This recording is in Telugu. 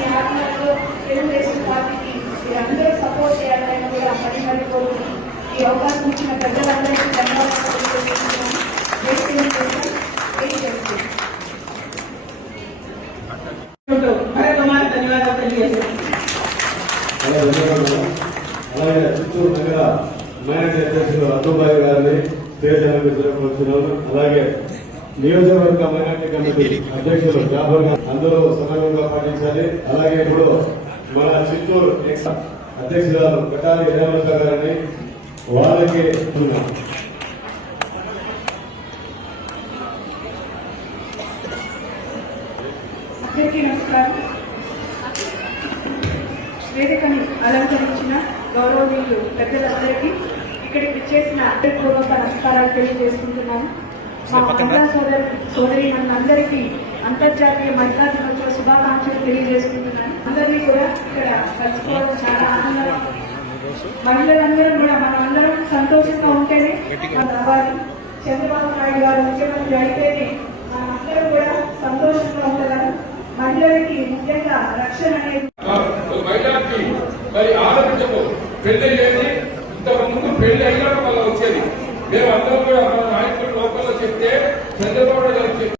మీ ఆత్మలో తెలుగుదేశం పార్టీకి మీరందరూ సపోర్ట్ చేయాలని కూడా పని మరి కోరుకుంటున్నాం. ఈ అవకాశం ఇచ్చిన పెద్దలందరికీ ధన్యవాదాలు తెలియజేస్తున్నాను. అలాగే చిత్తూరు నగర మైనార్టీ అధ్యక్షులు అబ్దుల్బాయి గారిని స్టేజ్ వచ్చినాను. అలాగే నియోజకవర్గ మైనార్టీ కమిటీ అధ్యక్షులు జాఫర్ గారు అందరూ సమన్వయంగా పాటించాలి. అలాగే ఇప్పుడు మన చిత్తూరు ఎక్స్ అధ్యక్షురాలు కటారి హేమలత గారిని వాళ్ళకి అందరికీ నమస్కారం. వేదికని అలంకరించిన గౌరవనీయులు పెద్దలందరికీ ఇక్కడికి చేసిన పూర్వక నమస్కారాలు తెలియజేసుకుంటున్నాను. మా మహిళా సోదరి మనందరికీ అంతర్జాతీయ మహిళా దినోత్సవ శుభాకాంక్షలు తెలియజేసుకుంటున్నాను. అందరినీ కూడా ఇక్కడ కలుసుకోవడం చాలా ఆనందంగా. మహిళలందరం కూడా మనమందరం సంతోషంగా ఉంటేనే రావాలి. చంద్రబాబు నాయుడు గారు ముఖ్యమంత్రి అయితేనే మనందరం కూడా సంతోషంగా ఉండగలం. మహిళలకి ముఖ్యంగా రక్షణ అనేది మరి ఆలోచించకు పెళ్లి చేసి ఇంతకు ముందు పెళ్లి అయినాక మళ్ళీ వచ్చేది. మేము అందరం కూడా మన నాయకులు లోకల్లో చెప్తే చంద్రబాబు